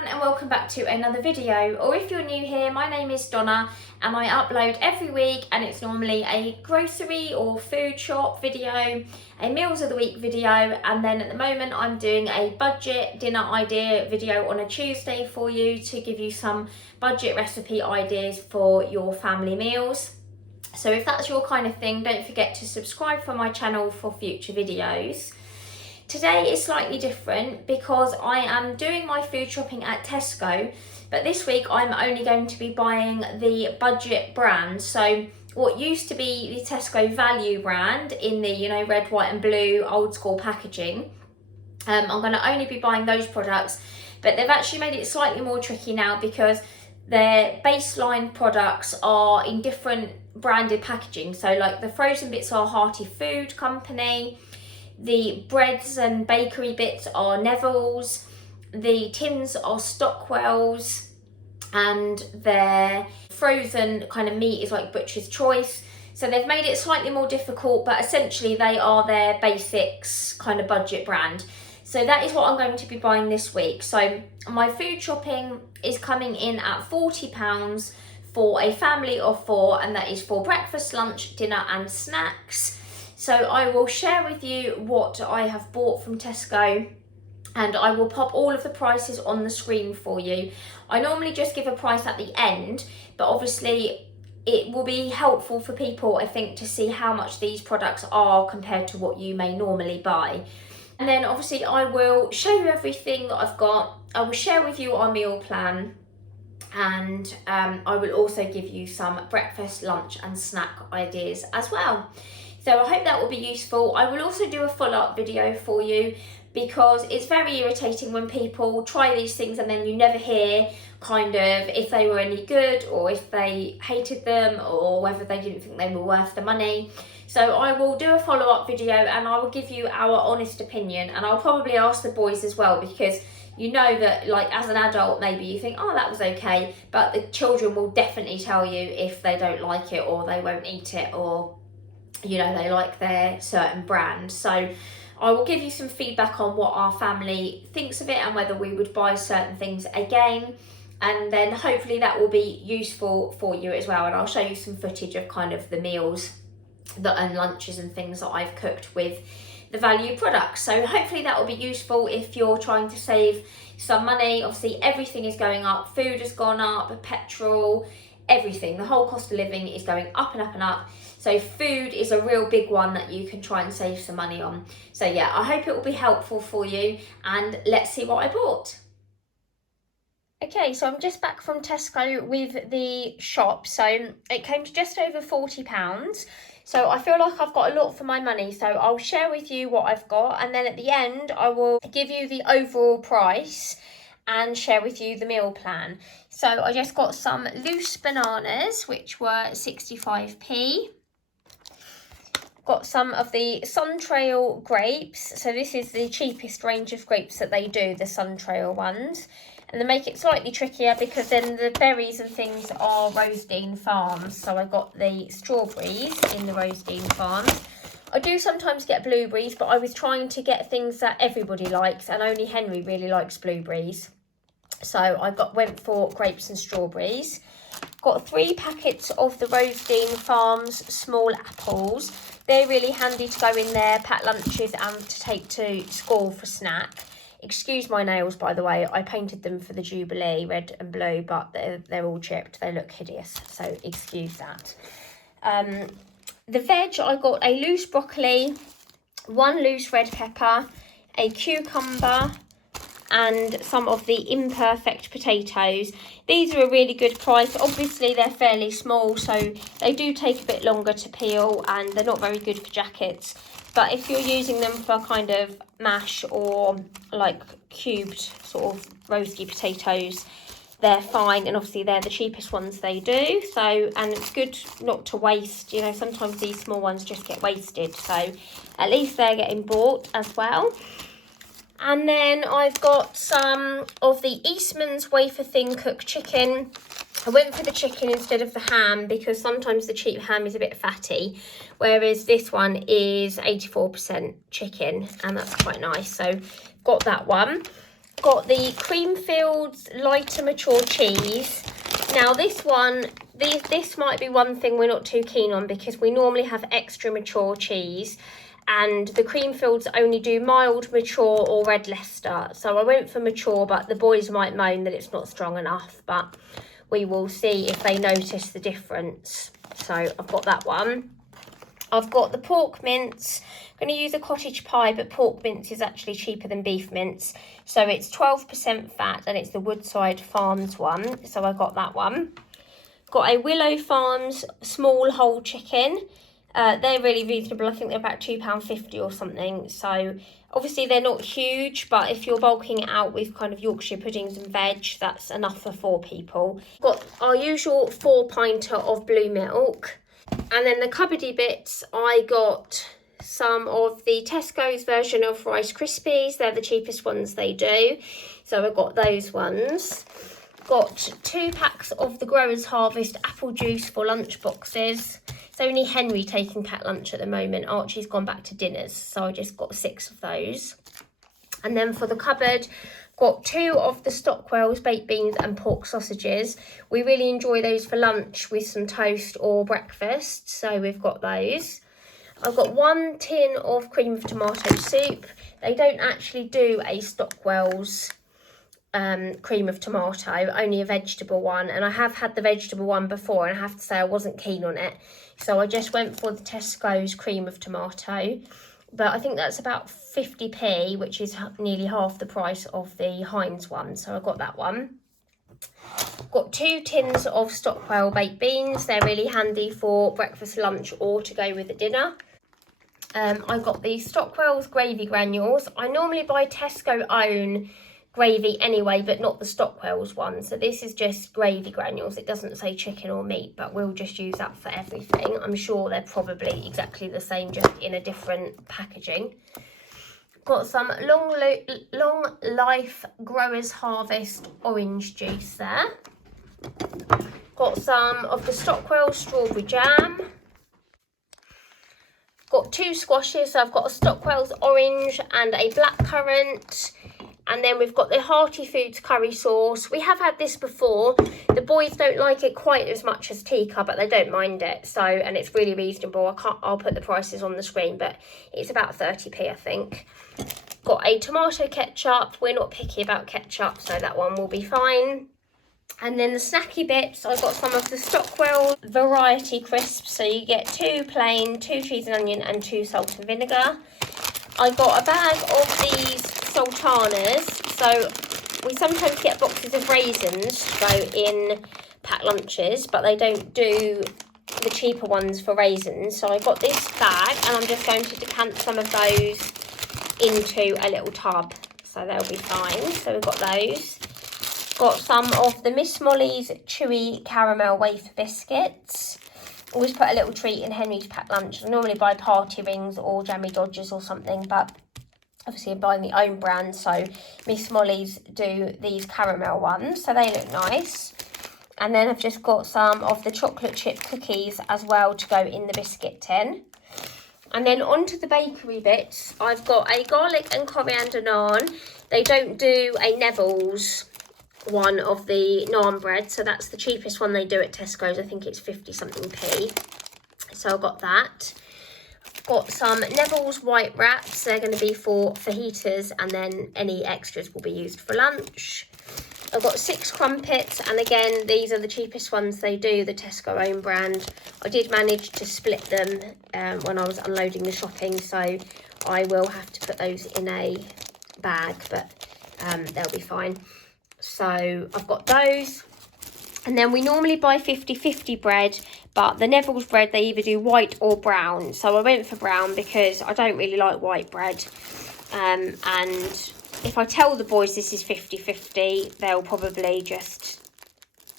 everyone and welcome back to another video, or if you're new here, my name is Donna and I upload every week and it's normally a grocery or food shop video, a meals of the week video, and then at the moment I'm doing a budget dinner idea video on a Tuesday for you to give you some budget recipe ideas for your family meals. So if that's your kind of thing, don't forget to subscribe for my channel for future videos. Today is slightly different because I am doing my food shopping at Tesco, but this week I'm only going to be buying the budget brand. So what used to be the Tesco value brand in the, red, white and blue old school packaging, I'm going to only be buying those products, but they've actually made it slightly more tricky now because their baseline products are in different branded packaging. So like the frozen bits are Hearty Food Company, the breads and bakery bits are Neville's, the tins are Stockwells, and their frozen kind of meat is like Butcher's Choice. So they've made it slightly more difficult, but essentially they are their basics kind of budget brand. So that is what I'm going to be buying this week. So my food shopping is coming in at £40 for a family of 4, and that is for breakfast, lunch, dinner and snacks. So I will share with you what I have bought from Tesco, and I will pop all of the prices on the screen for you. I normally just give a price at the end, but obviously it will be helpful for people, I think, to see how much these products are compared to what you may normally buy. And then obviously I will show you everything that I've got. I will share with you our meal plan, and I will also give you some breakfast, lunch and snack ideas as well. So I hope that will be useful. I will also do a follow-up video for you because it's very irritating when people try these things and then you never hear kind of if they were any good or if they hated them or whether they didn't think they were worth the money. So I will do a follow-up video and I will give you our honest opinion, and I'll probably ask the boys as well, because you know that like as an adult maybe you think, oh, that was okay, but the children will definitely tell you if they don't like it or they won't eat it, or they like their certain brand. So I will give you some feedback on what our family thinks of it and whether we would buy certain things again, and then hopefully that will be useful for you as well. And I'll show you some footage of kind of the meals and lunches and things that I've cooked with the value products. So hopefully that will be useful if you're trying to save some money. Obviously everything is going up, food has gone up, petrol, everything, the whole cost of living is going up and up and up. So food is a real big one that you can try and save some money on. So yeah, I hope it will be helpful for you, and let's see what I bought. Okay, so I'm just back from Tesco with the shop. So it came to just over £40. So I feel like I've got a lot for my money. So I'll share with you what I've got, and then at the end I will give you the overall price and share with you the meal plan. So I just got some loose bananas, which were 65p. Got some of the Suntrail grapes. So this is the cheapest range of grapes that they do, the Suntrail ones. And they make it slightly trickier because then the berries and things are Rosedene Farms. So I got the strawberries in the Rosedene Farms. I do sometimes get blueberries, but I was trying to get things that everybody likes, and only Henry really likes blueberries. So I went for grapes and strawberries. Got 3 packets of the Rosedene Farms small apples. They're really handy to go in there, pack lunches and to take to school for snack. Excuse my nails, by the way. I painted them for the Jubilee, red and blue, but they're all chipped. They look hideous, so excuse that. The veg, I got a loose broccoli, 1 loose red pepper, a cucumber, and some of the imperfect potatoes. These are a really good price. Obviously they're fairly small, so they do take a bit longer to peel and they're not very good for jackets, but if you're using them for kind of mash or like cubed sort of roasty potatoes, they're fine. And obviously they're the cheapest ones they do, so, and it's good not to waste, sometimes these small ones just get wasted, so at least they're getting bought as well. And then I've got some of the Eastman's Wafer thin cooked chicken. I went for the chicken instead of the ham because sometimes the cheap ham is a bit fatty, whereas this one is 84% chicken, and that's quite nice. So got that one. Got the Creamfields lighter mature cheese. Now this one, this might be one thing we're not too keen on because we normally have extra mature cheese, and the Creamfields only do mild mature or red Leicester. So I went for mature, but the boys might moan that it's not strong enough, but we will see if they notice the difference. So I've got that one. I've got the pork mince. I'm going to use a Cottage Pie, but pork mince is actually cheaper than beef mince. So it's 12% fat, and it's the Woodside Farms one. So I got that one. Got a Willow Farms small whole chicken. They're really reasonable. I think they're about £2.50 or something. So obviously they're not huge, but if you're bulking it out with kind of Yorkshire puddings and veg, that's enough for 4 people. Got our usual 4-pinter of blue milk. And then the cupboardy bits, I got some of the Tesco's version of Rice Krispies. They're the cheapest ones they do. So I got those ones. Got 2 packs of the Growers Harvest apple juice for lunch boxes. It's only Henry taking packed lunch at the moment. Archie's gone back to dinners, so I just got 6 of those. And then for the cupboard, got 2 of the Stockwells baked beans and pork sausages. We really enjoy those for lunch with some toast or breakfast, so we've got those. I've got 1 tin of cream of tomato soup. They don't actually do a Stockwells cream of tomato, only a vegetable one, and I have had the vegetable one before and I have to say I wasn't keen on it, so I just went for the Tesco's cream of tomato, but I think that's about 50p, which is nearly half the price of the Heinz one, so I got that one. Got 2 tins of Stockwell baked beans. They're really handy for breakfast, lunch, or to go with the dinner. I got the Stockwell's gravy granules. I normally buy Tesco own gravy anyway, but not the Stockwell's one. So this is just gravy granules. It doesn't say chicken or meat, but we'll just use that for everything. I'm sure they're probably exactly the same, just in a different packaging. Got some long life Growers Harvest orange juice there. Got some of the Stockwell strawberry jam. Got 2 squashes, so I've got a Stockwell's orange and a blackcurrant. And then we've got the Hearty Foods curry sauce. We have had this before. The boys don't like it quite as much as tikka, but they don't mind it. So, and it's really reasonable. I'll put the prices on the screen, but it's about 30p, I think. Got a tomato ketchup. We're not picky about ketchup, so that one will be fine. And then the snacky bits, I've got some of the Stockwell variety crisps. So you get 2 plain, 2 cheese and onion, and 2 salt and vinegar. I got a bag of these sultanas. So we sometimes get boxes of raisins to go in packed lunches, but they don't do the cheaper ones for raisins. So I got this bag, and I'm just going to decant some of those into a little tub, so they'll be fine. So we've got those. Got some of the Miss Molly's Chewy caramel wafer biscuits. Always put a little treat in Henry's packed lunch. I normally buy party rings or jammy dodgers or something, but obviously I'm buying the own brand, so Miss Molly's do these caramel ones, so they look nice. And then I've just got some of the chocolate chip cookies as well to go in the biscuit tin. And then onto the bakery bits, I've got a garlic and coriander naan. They don't do a Neville's one of the naan bread, so that's the cheapest one they do at Tesco's. I think it's 50 something p. So I've got that. Got some Neville's white wraps. They're going to be for fajitas, and then any extras will be used for lunch. I've got 6 crumpets, and again, these are the cheapest ones they do, the Tesco own brand. I did manage to split them when I was unloading the shopping, so I will have to put those in a bag, but they'll be fine. So I've got those. And then we normally buy 50-50 bread, but the Neville's bread, they either do white or brown. So I went for brown because I don't really like white bread. And if I tell the boys this is 50-50, they'll probably just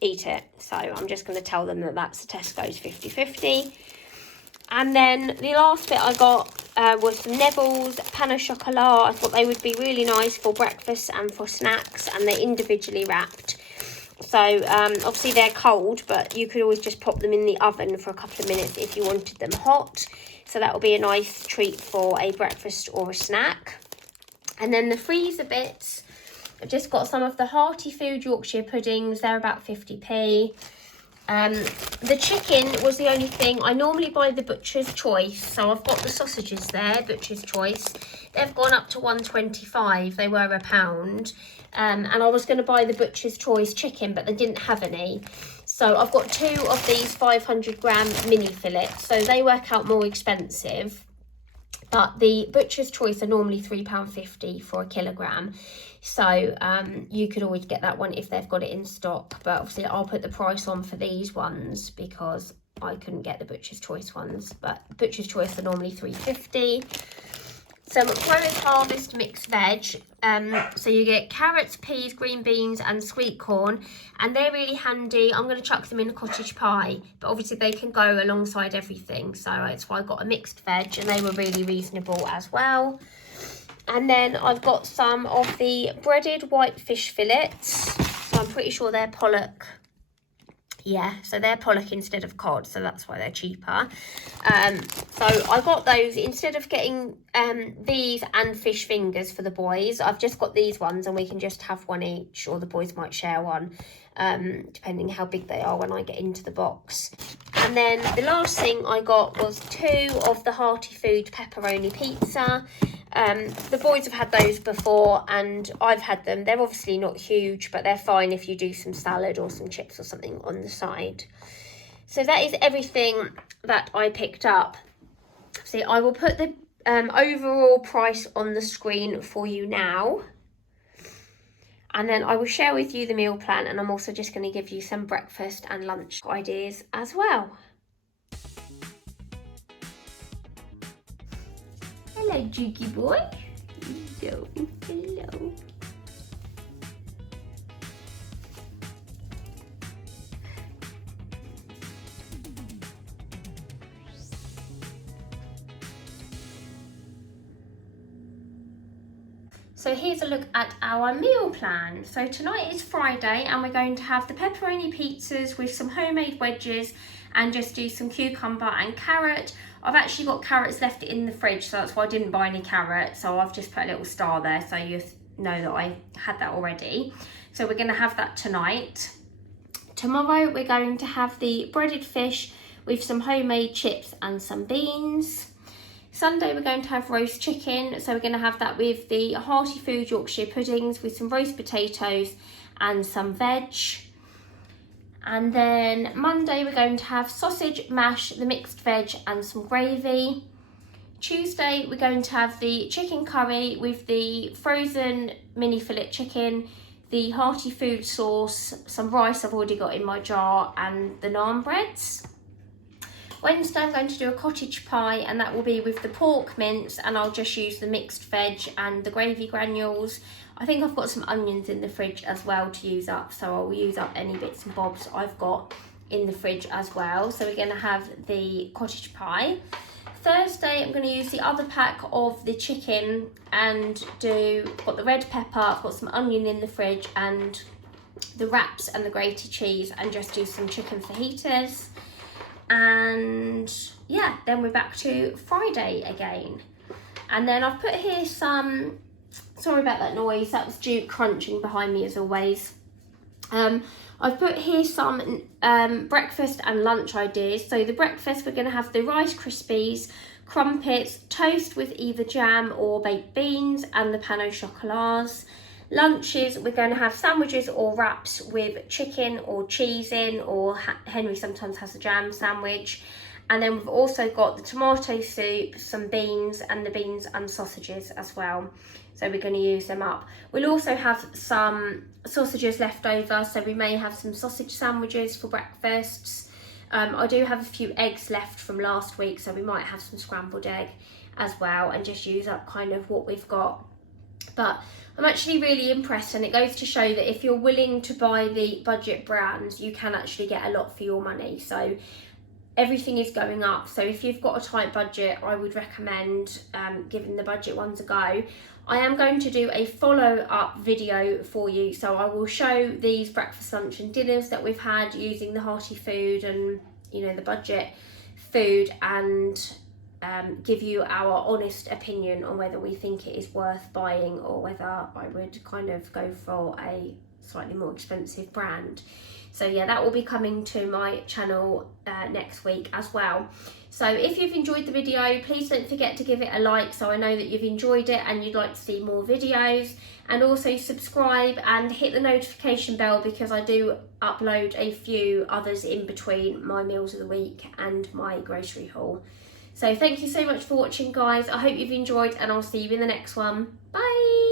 eat it. So I'm just going to tell them that that's the Tesco's 50-50. And then the last bit I got was some Neville's Pano chocolat. I thought they would be really nice for breakfast and for snacks, and they're individually wrapped. So obviously they're cold, but you could always just pop them in the oven for a couple of minutes if you wanted them hot. So that will be a nice treat for a breakfast or a snack. And then the freezer bits, I just got some of the Hearty Food Yorkshire Puddings. They're about 50p. The chicken was the only thing. I normally buy the Butcher's Choice, so I've got the sausages there, Butcher's Choice. They've gone up to £1.25. They were £1. And I was going to buy the Butcher's Choice chicken, but they didn't have any. So I've got 2 of these 500-gram mini fillets. So they work out more expensive. But the Butcher's Choice are normally £3.50 for a kilogram. So you could always get that one if they've got it in stock. But obviously I'll put the price on for these ones because I couldn't get the Butcher's Choice ones. But Butcher's Choice are normally £3.50. Some Aquarius Harvest mixed veg. So you get carrots, peas, green beans and sweet corn. And they're really handy. I'm going to chuck them in a cottage pie. But obviously they can go alongside everything. So that's why I got a mixed veg. And they were really reasonable as well. And then I've got some of the breaded white fish fillets. So I'm pretty sure they're pollock. Yeah, so they're pollock instead of cod, so that's why they're cheaper. So I got those instead of getting these and fish fingers for the boys. I've just got these ones and we can just have one each, or the boys might share one, depending how big they are when I get into the box. And then the last thing I got was 2 of the Hearty Food pepperoni pizza. The boys have had those before and I've had them. They're obviously not huge, but they're fine if you do some salad or some chips or something on the side. So that is everything that I picked up. See, I will put the overall price on the screen for you now. And then I will share with you the meal plan, and I'm also just going to give you some breakfast and lunch ideas as well. Hello, Jukey boy. Hello. Hello. So here's a look at our meal plan. So tonight is Friday and we're going to have the pepperoni pizzas with some homemade wedges and just do some cucumber and carrot. I've actually got carrots left in the fridge, so that's why I didn't buy any carrot. So I've just put a little star there so you know that I had that already. So we're gonna have that tonight. Tomorrow we're going to have the breaded fish with some homemade chips and some beans. Sunday we're going to have roast chicken, so we're going to have that with the Hearty Food Yorkshire Puddings with some roast potatoes and some veg. And then Monday we're going to have sausage, mash, the mixed veg and some gravy. Tuesday we're going to have the chicken curry with the frozen mini fillet chicken, the Hearty Food sauce, some rice I've already got in my jar and the naan breads. Wednesday I'm going to do a cottage pie, and that will be with the pork mince, and I'll just use the mixed veg and the gravy granules. I think I've got some onions in the fridge as well to use up, so I'll use up any bits and bobs I've got in the fridge as well. So we're going to have the cottage pie. Thursday I'm going to use the other pack of the chicken and got the red pepper, I've got some onion in the fridge and the wraps and the grated cheese, and just do some chicken fajitas. And yeah, then we're back to Friday again. And then I've put here some, sorry about that noise, that was Duke crunching behind me as always. I've put here some breakfast and lunch ideas. So the breakfast, we're going to have the Rice Krispies, crumpets, toast with either jam or baked beans, and the Pano chocolats. Lunches, we're going to have sandwiches or wraps with chicken or cheese in, or Henry sometimes has a jam sandwich. And then we've also got the tomato soup, some beans, and the beans and sausages as well. So we're going to use them up. We'll also have some sausages left over, so we may have some sausage sandwiches for breakfasts. I do have a few eggs left from last week, so we might have some scrambled egg as well, and just use up kind of what we've got. But I'm actually really impressed, and it goes to show that if you're willing to buy the budget brands, you can actually get a lot for your money. So everything is going up, so if you've got a tight budget, I would recommend giving the budget ones a go. I am going to do a follow-up video for you, so I will show these breakfast, lunch and dinners that we've had using the Hearty Food and, you know, the budget food, and give you our honest opinion on whether we think it is worth buying or whether I would kind of go for a slightly more expensive brand. So yeah, that will be coming to my channel next week as well. So if you've enjoyed the video, please don't forget to give it a like so I know that you've enjoyed it and you'd like to see more videos. And also subscribe and hit the notification bell because I do upload a few others in between my meals of the week and my grocery haul. So thank you so much for watching, guys. I hope you've enjoyed and I'll see you in the next one. Bye!